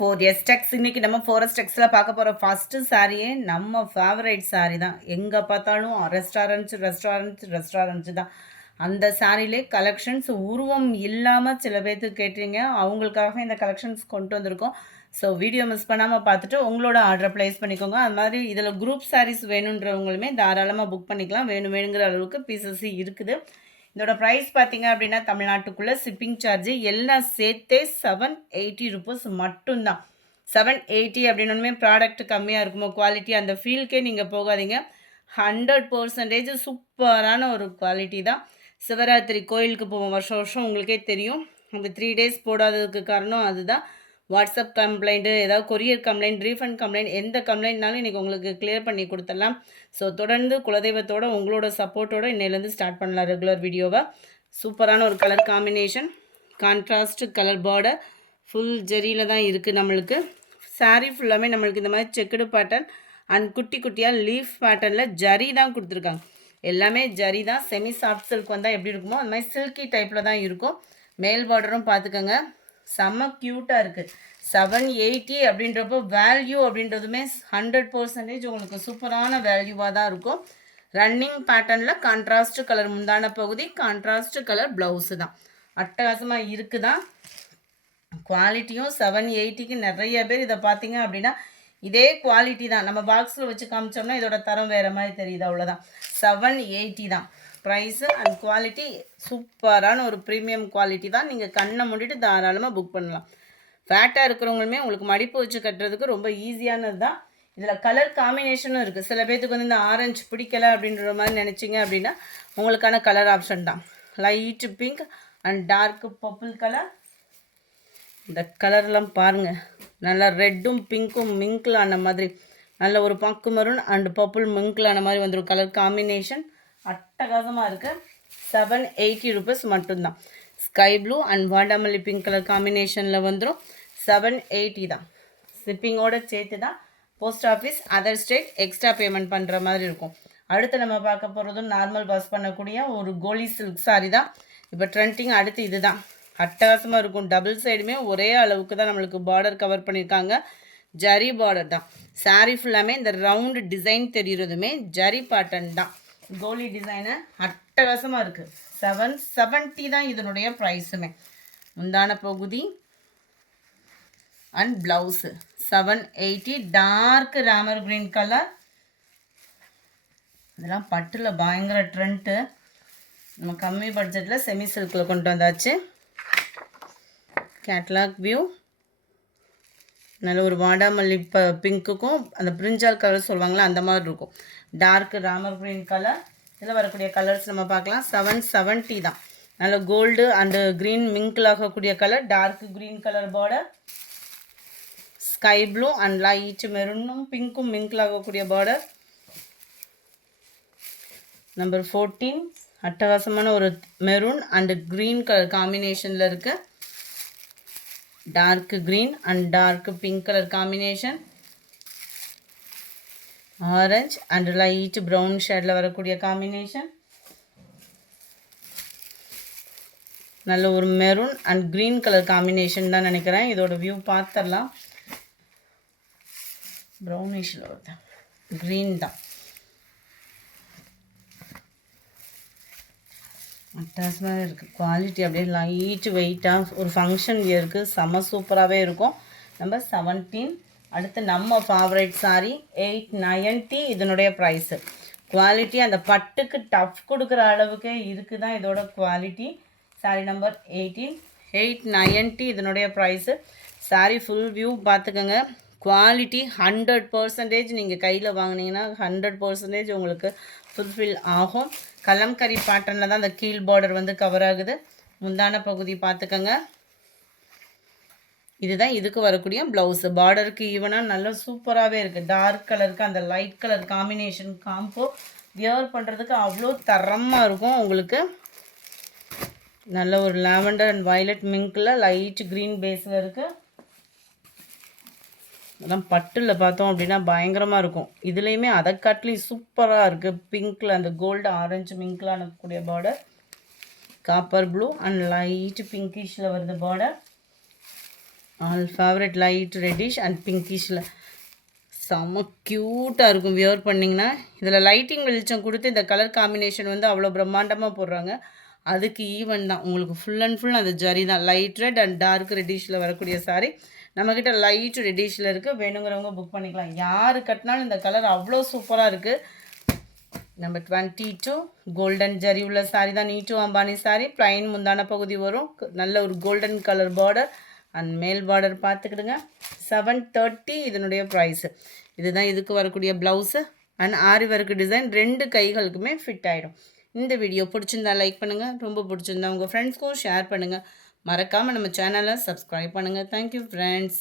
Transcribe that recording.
4S Tex இன்னைக்கு நம்ம 4S Texல பார்க்க போற ஃபர்ஸ்ட் சாரியே நம்ம ஃபேவரட் சாரி தான். எங்க பார்த்தாலும் ரெஸ்டாரண்ட்ஸ் தான். அந்த சாரிலே கலெக்ஷன்ஸ் உருவம் இல்லாம சில பேருக்கு கேட்டீங்க. அவங்களுக்காக இந்த கலெக்ஷன்ஸ் கொண்டு வந்திருக்கோம். ஸோ வீடியோ மிஸ் பண்ணாமல் பார்த்துட்டு உங்களோட ஆர்டரை ப்ளேஸ் பண்ணிக்கோங்க. அது மாதிரி இதில் குரூப் சாரீஸ் வேணுன்றவங்களுமே தாராளமாக புக் பண்ணிக்கலாம். வேணுங்கிற அளவுக்கு பீசஸ் இருக்குது. இதோட ப்ரைஸ் பார்த்தீங்க அப்படின்னா தமிழ்நாட்டுக்குள்ளே ஷிப்பிங் சார்ஜ் எல்லாம் சேர்த்தே 780 ருபீஸ் மட்டும்தான். 780 அப்படின்னே ப்ராடக்ட் கம்மியாக இருக்குமோ குவாலிட்டி அந்த ஃபீல்க்கே நீங்கள் போகாதீங்க. 100% சூப்பரான ஒரு குவாலிட்டி தான். சிவராத்திரி கோயிலுக்கு போவோம் வருஷம் உங்களுக்கே தெரியும். அந்த 3 days போடாததுக்கு காரணம் அதுதான். வாட்ஸ்அப் கம்ப்ளைண்ட்டு, ஏதாவது கொரியர் கம்ப்ளைண்ட், ரீஃபண்ட் கம்ப்ளைண்ட், எந்த கம்ப்ளைண்ட்னாலும் இன்றைக்கி உங்களுக்கு கிளியர் பண்ணி கொடுத்துடலாம். ஸோ தொடர்ந்து குலதெய்வத்தோட உங்களோட சப்போர்ட்டோட இன்னையிலேருந்து ஸ்டார்ட் பண்ணலாம் ரெகுலர் வீடியோவை. சூப்பரான ஒரு colour combination, contrast colour border, full ஜெரியில் தான் இருக்குது. நம்மளுக்கு சாரீ ஃபுல்லாமே நம்மளுக்கு இந்த மாதிரி செக்குடு பேட்டர்ன் அண்ட் குட்டி குட்டியாக லீஃப் பேட்டர்னில் ஜரி தான் கொடுத்துருக்காங்க. எல்லாமே ஜரி தான். செமி சாஃப்ட் சில்க் வந்தால் எப்படி இருக்குமோ அந்த மாதிரி சில்கி டைப்பில் தான் இருக்கும். மேல் பார்டரும் பார்த்துக்கோங்க, செம்ம க்யூட்டாக இருக்குது. 780 அப்படின்றப்போ வேல்யூ அப்படின்றதுமே 100% உங்களுக்கு சூப்பரான வேல்யூவாக தான் இருக்கும். ரன்னிங் பேட்டர்னில் கான்ட்ராஸ்ட் கலர் முந்தான பகுதி, கான்ட்ராஸ்ட் கலர் ப்ளவுஸு தான். அட்டகாசமாக இருக்குதான். குவாலிட்டியும் 780க்கு நிறைய பேர் இதை பார்த்தீங்க அப்படின்னா இதே குவாலிட்டி தான். நம்ம பாக்ஸில் வச்சு காமிச்சோம்னா இதோட தரம் வேறு மாதிரி தெரியுது, அவ்வளோதான். 780 தான் ப்ரைஸு. அண்ட் குவாலிட்டி சூப்பரான ஒரு ப்ரீமியம் குவாலிட்டி தான். நீங்கள் கண்ணை மூடிட்டு தாராளமாக புக் பண்ணலாம். ஃபேட்டாக இருக்கிறவங்களுமே உங்களுக்கு மடிப்பு வச்சு கட்டுறதுக்கு ரொம்ப ஈஸியானது தான். இதில் கலர் காம்பினேஷனும் இருக்குது. சில பேர்த்துக்கு வந்து இந்த ஆரஞ்சு பிடிக்கலை அப்படின்ற மாதிரி நினச்சிங்க அப்படின்னா உங்களுக்கான கலர் ஆப்ஷன் தான். Light pink and dark purple colour. இந்த கலர்லாம் பாருங்கள், நல்லா ரெட்டும் பிங்க்கும் மிங்கில் ஆன மாதிரி, நல்ல ஒரு பாக்கு மரூன் அண்ட் பர்பிள் மிங்கில் ஆன மாதிரி வந்துடும். கலர் காம்பினேஷன் அட்டகாசமாக இருக்குது. 780 ருபீஸ் மட்டும்தான். ஸ்கை ப்ளூ அண்ட் வாடாமல்லி பிங்க் கலர் காம்பினேஷனில் வந்துடும். 780 தான். ஷிப்பிங்கோடு சேர்த்து தான். Post office other state extra payment பண்ணுற மாதிரி இருக்கும். அடுத்து நம்ம பார்க்க போகிறதும் நார்மல் பாஸ் பண்ணக்கூடிய ஒரு கோலி சில்க் சாரி தான். இப்போ ட்ரெண்டிங் அடுத்து இது தான். அட்டகாசமாக இருக்கும். டபுள் சைடுமே ஒரே அளவுக்கு தான் நம்மளுக்கு பார்டர் கவர் பண்ணியிருக்காங்க. ஜரி பார்டர் தான். சாரீ ஃபுல்லாமே இந்த ரவுண்டு டிசைன் தெரிகிறதுமே ஜரி பேட்டர்ன் தான். கோலி டிசைனு அட்டகாசமாக இருக்குது. 770 தான் இதனுடைய ப்ரைஸுமே. முந்தான பகுதி and blouse 780. Dark Ramar green colour. இதெல்லாம் பட்டில் பயங்கர ட்ரெண்ட்டு. நம்ம கம்மி பட்ஜெட்டில் செமி சில்கில் கொண்டு வந்தாச்சு. Catalogue view. நல்ல ஒரு வாடாமல்லி பிங்க்குக்கும் அந்த பிரிஞ்சால் கலர் சொல்லுவாங்களா அந்த மாதிரி இருக்கும். Dark Ramar green colour. இதில் வரக்கூடிய கலர்ஸ் நம்ம பார்க்கலாம். 770 தான். நல்ல கோல்டு அண்டு க்ரீன் மிங்கில் ஆகக்கூடிய colour. Dark green colour border, sky blue and light மெரூனும் பிங்க்கும் மிங்கில் ஆகக்கூடிய பார்டர். நம்பர் 14 அட்டகாசமான ஒரு maroon and green colour combination இருக்குது. Dark green and dark pink colour combination. Orange and light brown ஷேடில் வரக்கூடிய combination. நல்ல ஒரு maroon and green colour combination தான் நினைக்கிறேன். இதோட வியூ பார்த்துடலாம். ப்ரௌனிஷில் வருது, க்ரீன் தான். அட்டாசமாக இருக்குது. குவாலிட்டி அப்படியே லைட் வெயிட்டாக ஒரு ஃபங்க்ஷன் இயருக்கு செம சூப்பராகவே இருக்கும். நம்பர் 17. அடுத்து நம்ம ஃபேவரட் சாரி 890 இதனுடைய ப்ரைஸு. குவாலிட்டி அந்த பட்டுக்கு டஃப் கொடுக்குற அளவுக்கே இருக்குது தான் இதோட குவாலிட்டி. Sorry number 18. 890 இதனுடைய ப்ரைஸு. சாரி ஃபுல் வியூ பார்த்துக்கோங்க. குவாலிட்டி 100% நீங்கள் கையில் வாங்கினீங்கன்னா 100% உங்களுக்கு ஃபுல்ஃபில் ஆகும். கலம்கரி பேட்டர்னில் தான் அந்த கீழ் பார்டர் வந்து கவர் ஆகுது. முந்தான பகுதி பார்த்துக்கோங்க. இதுதான் இதுக்கு வரக்கூடிய ப்ளவுஸு. பார்டருக்கு ஈவனாக நல்லா சூப்பராகவே இருக்குது. டார்க் கலருக்கு அந்த light colour combination combo wear பண்ணுறதுக்கு அவ்வளோ தரமாக இருக்கும் உங்களுக்கு. நல்ல ஒரு lavender and violet mingle light green பேஸில் இருக்குது. அதெல்லாம் பட்டில் பார்த்தோம் அப்படின்னா பயங்கரமாக இருக்கும். இதுலேயுமே அதை காட்டிலையும் சூப்பராக இருக்குது. பிங்க்கில் அந்த கோல்டு ஆரஞ்சு மிங்கில் அனுப்பக்கூடிய border. Copper blue and light பிங்கிஷில் வருது border. All favourite light reddish and பிங்கிஷில் செம்ம க்யூட்டாக இருக்கும் வியர் பண்ணிங்கன்னா. இதில் லைட்டிங் வெளிச்சம் கொடுத்து இந்த கலர் காம்பினேஷன் வந்து அவ்வளோ பிரம்மாண்டமாக போடுறாங்க. அதுக்கு ஈவன் தான் உங்களுக்கு ஃபுல் அண்ட் ஃபுல் அந்த ஜரி தான். லைட் ரெட் அண்ட் டார்க் ரெட்டிஷில் வரக்கூடிய சாரீ நம்மக்கிட்ட லைட் ரெட்டிஷில் இருக்குது. வேணுங்கிறவங்க புக் பண்ணிக்கலாம். யார் கட்டினாலும் இந்த கலர் அவ்வளோ சூப்பராக இருக்குது. நம்பர் 22 கோல்டன் ஜரி உள்ள சாரீ தான். நீட்டு அம்பானி சாரீ. ப்ளைன் முந்தான பகுதி வரும். நல்ல ஒரு கோல்டன் கலர் பார்டர் அண்ட் மேல் பார்டர் பார்த்துக்கிடுங்க. 730 இதனுடைய ப்ரைஸு. இதுதான் இதுக்கு வரக்கூடிய blouse and aari work design 2 கைகளுக்குமே ஃபிட் ஆகிடும். இந்த வீடியோ பிடிச்சிருந்தா லைக் பண்ணுங்கள். ரொம்ப பிடிச்சிருந்தா உங்கள் ஃப்ரெண்ட்ஸ்க்கும் ஷேர் பண்ணுங்கள். மறக்காமல் நம்ம சேனலை சப்ஸ்கிரைப் பண்ணுங்கள். Thank you friends.